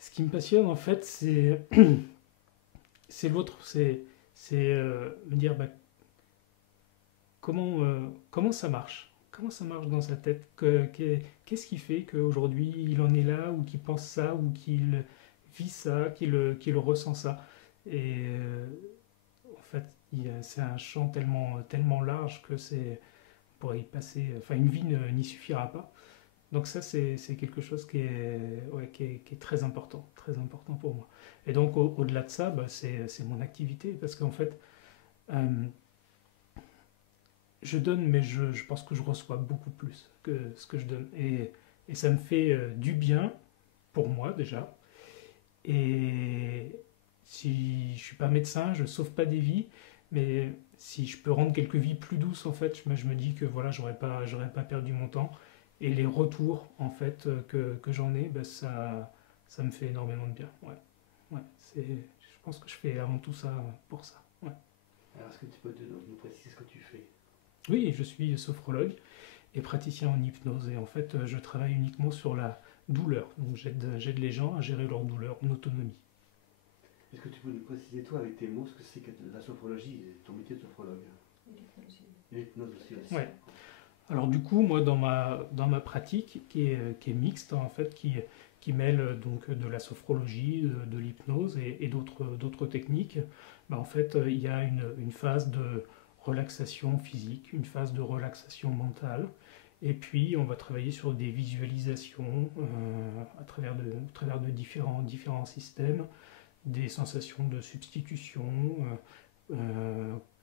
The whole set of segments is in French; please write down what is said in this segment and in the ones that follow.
Ce qui me passionne, en fait, c'est l'autre. C'est me dire bah, comment ça marche. Comment ça marche dans sa tête. Qu'est-ce qui fait qu'aujourd'hui, il en est là, ou qu'il pense ça, ou qu'il vit ça, qu'il ressent ça. Et en fait, c'est un champ tellement large que on pourrait y passer. Enfin, une vie n'y suffira pas. Donc ça, c'est quelque chose qui est très important pour moi. Et donc au-delà de ça, bah, c'est mon activité, parce qu'en fait, euh, je donne, mais je pense que je reçois beaucoup plus que ce que je donne. Et ça me fait du bien pour moi déjà. Et si je suis pas médecin, je sauve pas des vies, mais si je peux rendre quelques vies plus douces, en fait, je me dis que voilà, j'aurais pas perdu mon temps. Et les retours, en fait, que j'en ai, ben, ça me fait énormément de bien. Ouais, ouais, je pense que je fais avant tout ça pour ça. Ouais. Alors, est-ce que tu peux nous préciser ce que tu fais? Oui, je suis sophrologue et praticien en hypnose. Et en fait, je travaille uniquement sur la douleur. Donc, j'aide les gens à gérer leur douleur en autonomie. Est-ce que tu peux nous préciser, toi, avec tes mots, ce que c'est que la sophrologie, ton métier de sophrologue? L'hypnose aussi. Ouais. Alors du coup, moi, dans ma pratique, qui est mixte, en fait, qui mêle donc de la sophrologie, de l'hypnose et d'autres techniques, bah, en fait, il y a une phase de relaxation physique, une phase de relaxation mentale, et puis on va travailler sur des visualisations à travers de différents systèmes, des sensations de substitution, et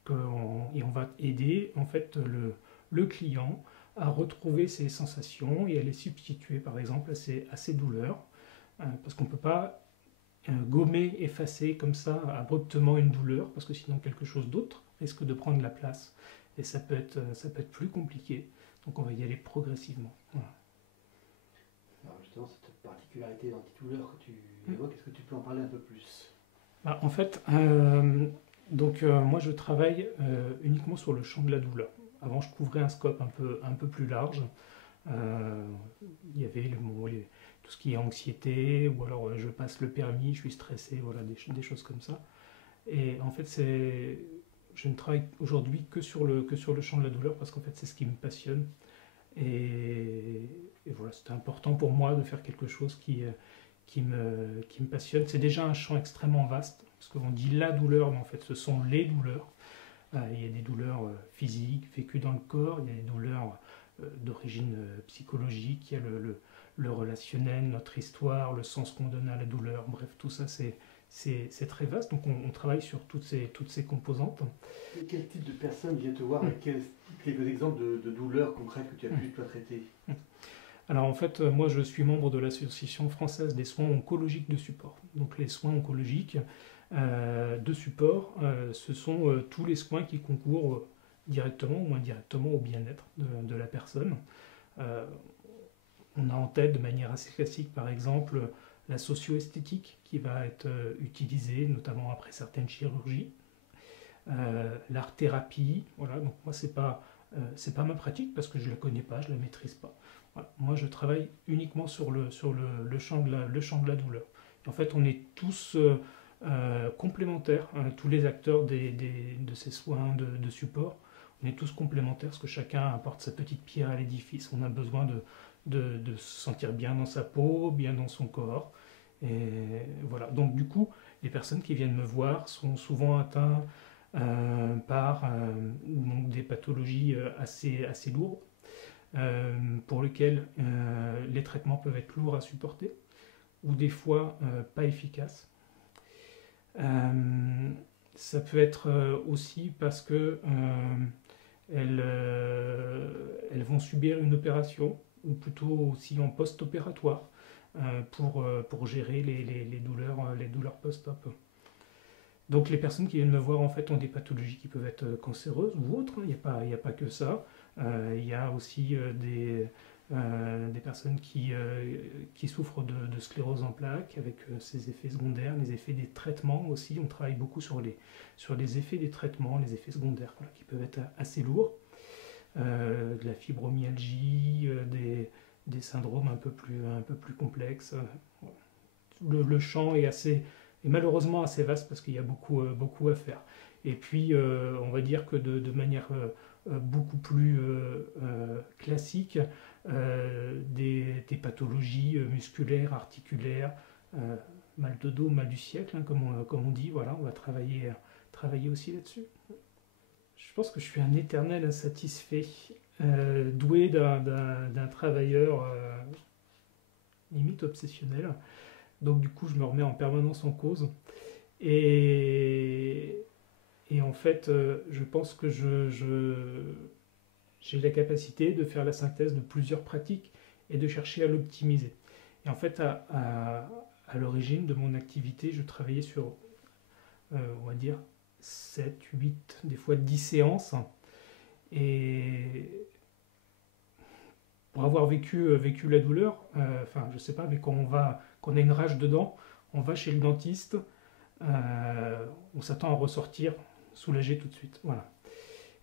on va aider en fait le client à retrouver ses sensations et à les substituer par exemple à ses douleurs, parce qu'on ne peut pas gommer, effacer comme ça abruptement une douleur, parce que sinon quelque chose d'autre risque de prendre la place, et ça peut être plus compliqué, donc on va y aller progressivement. Voilà. Alors justement, cette particularité d'antidouleur que tu évoques, est-ce que tu peux en parler un peu plus? Bah, en fait, donc moi je travaille uniquement sur le champ de la douleur. Avant, je couvrais un scope un peu plus large. Euh, il y avait tout ce qui est anxiété, ou alors je passe le permis, je suis stressé, voilà, des choses comme ça. Et en fait, je ne travaille aujourd'hui que sur le champ de la douleur, parce qu'en fait, c'est ce qui me passionne. Et voilà, c'était important pour moi de faire quelque chose qui me passionne. C'est déjà un champ extrêmement vaste, parce qu'on dit la douleur, mais en fait, ce sont les douleurs. Il y a des douleurs physiques vécues dans le corps, il y a des douleurs d'origine psychologique, il y a le relationnel, notre histoire, le sens qu'on donne à la douleur. Bref, tout ça, c'est très vaste. Donc, on travaille sur toutes ces composantes. Et quel type de personne vient te voir avec quelques exemples de douleurs concrètes que tu as pu toi traiter? Alors, en fait, moi, je suis membre de l'Association française des soins oncologiques de support. Donc, les soins oncologiques de support, ce sont tous les soins qui concourent directement ou indirectement au bien-être de la personne. Euh, on a en tête de manière assez classique, par exemple, la socio-esthétique qui va être utilisée notamment après certaines chirurgies, l'art-thérapie. Voilà, donc moi, c'est pas ma pratique, parce que je ne la connais pas, je ne la maîtrise pas. Voilà. Moi, je travaille uniquement sur le champ de la douleur. En fait, on est tous complémentaires, hein, tous les acteurs de ces soins de support. On est tous complémentaires, parce que chacun apporte sa petite pierre à l'édifice. On a besoin de se sentir bien dans sa peau, bien dans son corps. Et voilà. Donc du coup, les personnes qui viennent me voir sont souvent atteintes par donc des pathologies assez lourdes, pour lesquelles les traitements peuvent être lourds à supporter, ou des fois pas efficaces. Ça peut être aussi parce que elles vont subir une opération, ou plutôt aussi en post-opératoire, pour gérer les douleurs post-op. Donc les personnes qui viennent me voir en fait ont des pathologies qui peuvent être cancéreuses ou autres, hein. Il n'y a pas que ça. Il y a aussi des personnes qui souffrent de sclérose en plaques, avec ses effets secondaires, les effets des traitements aussi. On travaille beaucoup sur les effets des traitements, les effets secondaires, voilà, qui peuvent être assez lourds. De la fibromyalgie, des syndromes un peu plus complexes. Voilà. le champ est malheureusement assez vaste parce qu'il y a beaucoup à faire. Et puis, on va dire que de manière beaucoup plus classique, des pathologies musculaires, articulaires, mal de dos, mal du siècle, hein, comme on dit, voilà, on va travailler aussi là-dessus. Je pense que je suis un éternel insatisfait, doué d'un travailleur limite obsessionnel. Donc du coup, je me remets en permanence en cause. Et en fait, je pense que j'ai la capacité de faire la synthèse de plusieurs pratiques et de chercher à l'optimiser. Et en fait, à l'origine de mon activité, je travaillais sur, on va dire, 7, 8, des fois 10 séances. Et pour avoir vécu la douleur, enfin, je sais pas, mais quand on a une rage dedans, on va chez le dentiste, on s'attend à ressortir soulagé tout de suite. Voilà.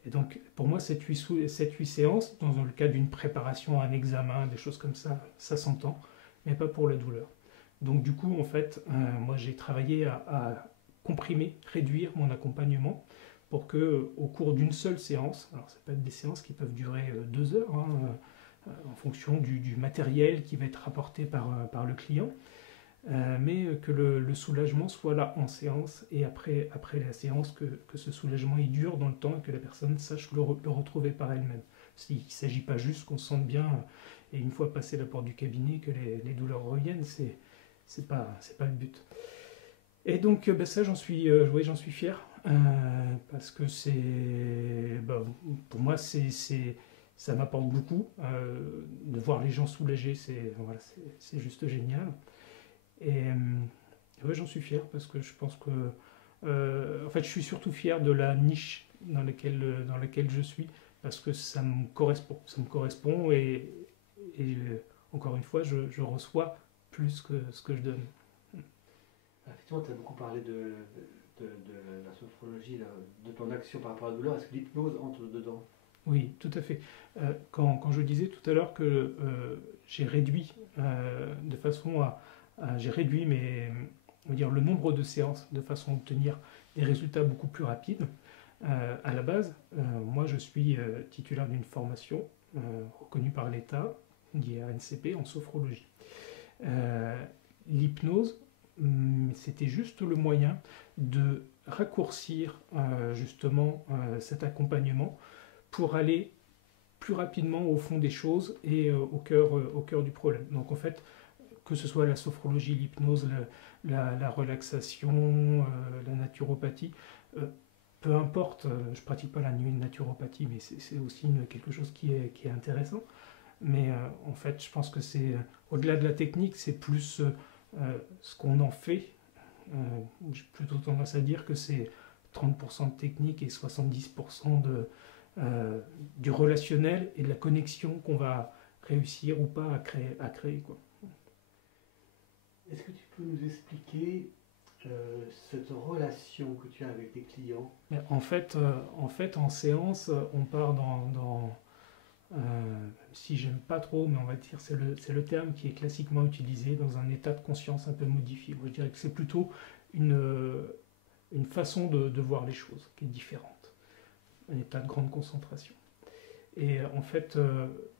Et donc, pour moi, cette 8 séances, dans le cadre d'une préparation à un examen, des choses comme ça s'entend, mais pas pour la douleur. Donc, du coup, en fait, moi, j'ai travaillé à comprimer, réduire mon accompagnement pour que, au cours d'une seule séance, alors ça peut être des séances qui peuvent durer 2 heures, hein, en fonction du matériel qui va être apporté par le client, mais que le soulagement soit là en séance et après la séance, que ce soulagement il dure dans le temps et que la personne sache le retrouver par elle-même. Il ne s'agit pas juste qu'on se sente bien et une fois passé la porte du cabinet que les douleurs reviennent, c'est pas le but. Et donc ça j'en suis fier parce que pour moi ça m'apporte beaucoup de voir les gens soulagés, c'est juste génial. Et ouais, j'en suis fier parce que je pense que en fait je suis surtout fier de la niche dans laquelle je suis parce que ça me correspond et encore une fois je reçois plus que ce que je donne. Effectivement, tu as beaucoup parlé de la sophrologie, de ton action par rapport à la douleur. Est-ce que l'hypnose entre dedans? Oui, tout à fait. Quand je disais tout à l'heure que j'ai réduit de façon j'ai réduit on va dire, le nombre de séances de façon à obtenir des résultats beaucoup plus rapides. À la base, moi je suis titulaire d'une formation reconnue par l'État, die RNCP, en sophrologie. L'hypnose, c'était juste le moyen de raccourcir justement cet accompagnement pour aller plus rapidement au fond des choses et au cœur du problème. Donc en fait, que ce soit la sophrologie, l'hypnose, la relaxation, la naturopathie, peu importe, je ne pratique pas la naturopathie, mais c'est aussi quelque chose qui est intéressant. Mais en fait, je pense que c'est, au-delà de la technique, c'est plus ce qu'on en fait. J'ai plutôt tendance à dire que c'est 30% de technique et 70% du relationnel et de la connexion qu'on va réussir ou pas à créer, quoi. Est-ce que tu peux nous expliquer cette relation que tu as avec tes clients? En fait, en séance, on part si j'aime pas trop, mais on va dire c'est le terme qui est classiquement utilisé dans un état de conscience un peu modifié. Moi, je dirais que c'est plutôt une façon de voir les choses qui est différente, un état de grande concentration. Et en fait,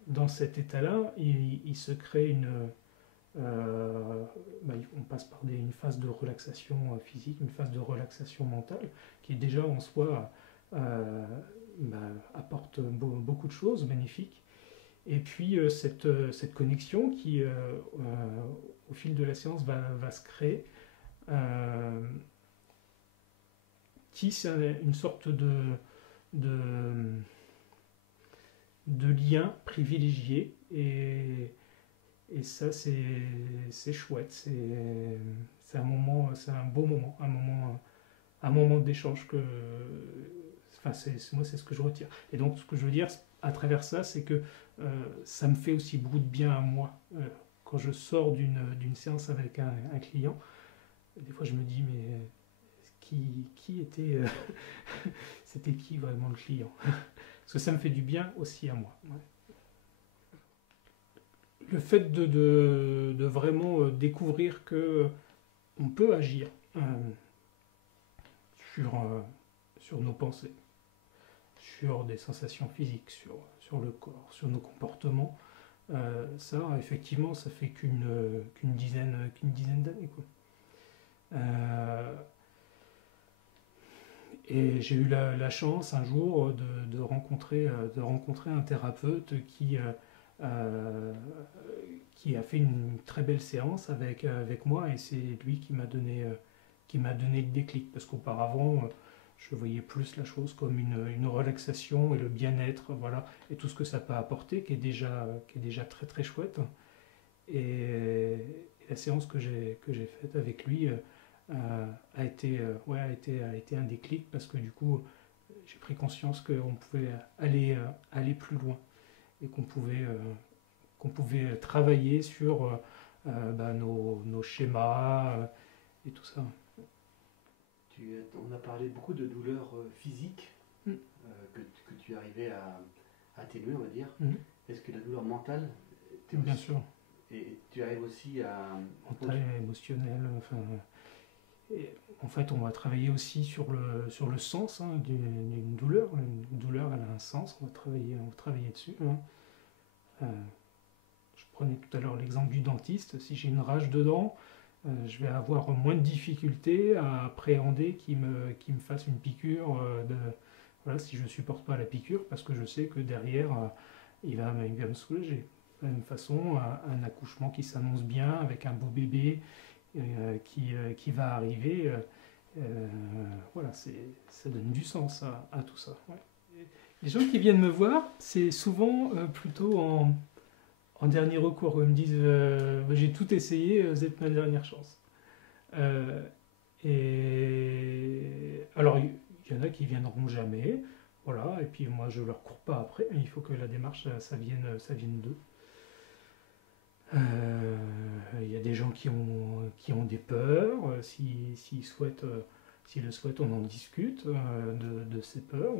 dans cet état-là, il se crée on passe par une phase de relaxation physique, une phase de relaxation mentale, qui déjà en soi apporte beaucoup de choses magnifiques. Et puis cette connexion qui, au fil de la séance, va se créer, tisse une sorte de lien privilégié et ça c'est chouette, c'est un moment, c'est un beau moment, un moment d'échange moi c'est ce que je retire. Et donc ce que je veux dire à travers ça, c'est que ça me fait aussi beaucoup de bien à moi. Quand je sors d'une séance avec un client, des fois je me dis mais qui était c'était qui vraiment le client? Parce que ça me fait du bien aussi à moi. Ouais. Le fait de vraiment découvrir que on peut agir sur, sur nos pensées, sur des sensations physiques, sur le corps, sur nos comportements. Ça, effectivement, ça fait qu'une dizaine d'années, quoi. Et j'ai eu la chance un jour de rencontrer un thérapeute qui a fait une très belle séance avec moi, et c'est lui qui m'a donné le déclic, parce qu'auparavant je voyais plus la chose comme une relaxation et le bien-être, voilà, et tout ce que ça peut apporter, qui est déjà très très chouette. Et la séance que j'ai faite avec lui a été un déclic, parce que du coup j'ai pris conscience qu'on pouvait aller plus loin, et qu'on pouvait travailler sur nos schémas et tout ça. On a parlé beaucoup de douleurs physiques que tu arrivais à atténuer, on va dire. Est-ce que la douleur mentale, bien sûr, et tu arrives aussi à... Mental, émotionnel, enfin... En fait, on va travailler aussi sur le sens d'une douleur. Une douleur, elle a un sens, on va travailler dessus. Je prenais tout à l'heure l'exemple du dentiste. Si j'ai une rage de dents, je vais avoir moins de difficultés à appréhender qu'il me fasse une piqûre. Voilà, si je ne supporte pas la piqûre, parce que je sais que derrière, il va me soulager. De la même façon, un accouchement qui s'annonce bien, avec un beau bébé qui va arriver, voilà, ça donne du sens à tout ça. Ouais. Les gens qui viennent me voir, c'est souvent plutôt en dernier recours, où ils me disent j'ai tout essayé, vous êtes ma dernière chance. Et alors, il y en a qui viendront jamais, voilà, et puis moi je leur cours pas après, il faut que la démarche ça vienne d'eux. Il y a des gens qui ont des peurs, s'ils le souhaitent, on en discute de ces peurs.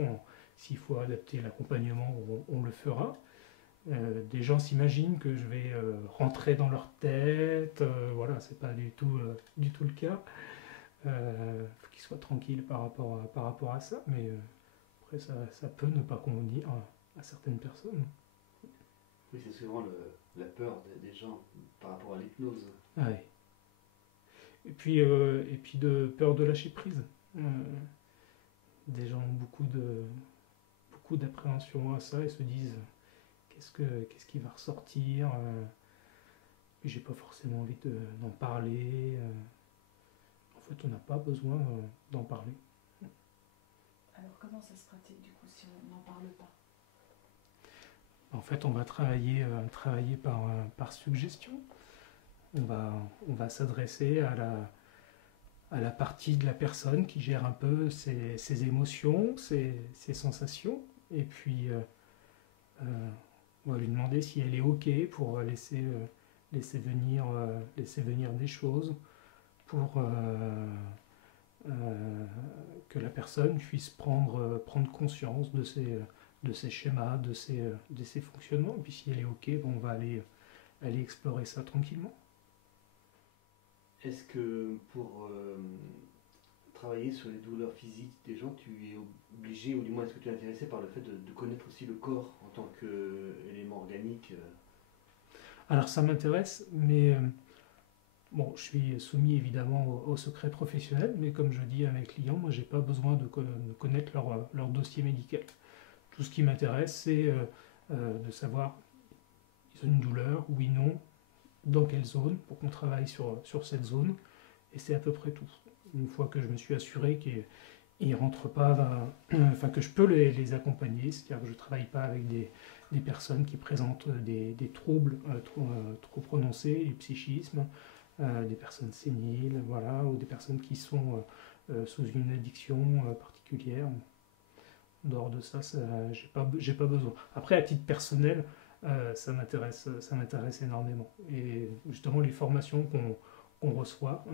S'il faut adapter l'accompagnement, on le fera. Des gens s'imaginent que je vais rentrer dans leur tête, voilà, c'est pas du tout le cas. Faut qu'ils soient tranquilles par rapport à ça, mais après ça peut ne pas convenir à certaines personnes. Oui, c'est souvent la peur des gens par rapport à l'hypnose. Ouais. Et puis de peur de lâcher prise. Des gens ont beaucoup d'appréhension à ça et se disent qu'est-ce qui va ressortir, et j'ai pas forcément envie d'en parler. En fait, on n'a pas besoin d'en parler. Alors comment ça se pratique du coup si on n'en parle pas? En fait, on va travailler par suggestion. On va s'adresser à la partie de la personne qui gère un peu ses émotions, ses sensations, et puis on va lui demander si elle est OK pour laisser venir des choses, pour que la personne puisse prendre conscience de ses schémas, de ses fonctionnements. Et puis si elle est OK, on va aller explorer ça tranquillement. Est-ce que pour travailler sur les douleurs physiques des gens, tu es obligé, ou du moins est-ce que tu es intéressé par le fait de connaître aussi le corps en tant qu'élément organique? Alors ça m'intéresse, mais bon, je suis soumis évidemment au secret professionnel, mais comme je dis à mes clients, moi j'ai pas besoin de connaître leur dossier médical. Tout ce qui m'intéresse, c'est de savoir ils ont une douleur, oui, non, dans quelle zone, pour qu'on travaille sur cette zone, et c'est à peu près tout. Une fois que je me suis assuré qu'ils ne rentrent pas, enfin que je peux les accompagner, c'est-à-dire que je ne travaille pas avec des personnes qui présentent des troubles trop prononcés, du psychisme, des personnes séniles, voilà, ou des personnes qui sont sous une addiction particulière. En dehors de ça, j'ai pas besoin. Après, à titre personnel, ça m'intéresse énormément. Et justement, les formations qu'on reçoit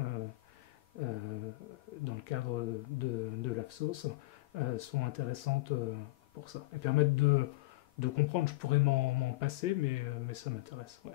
dans le cadre de l'AFSOS sont intéressantes pour ça. Et permettent de comprendre. Je pourrais m'en passer, mais ça m'intéresse. Ouais.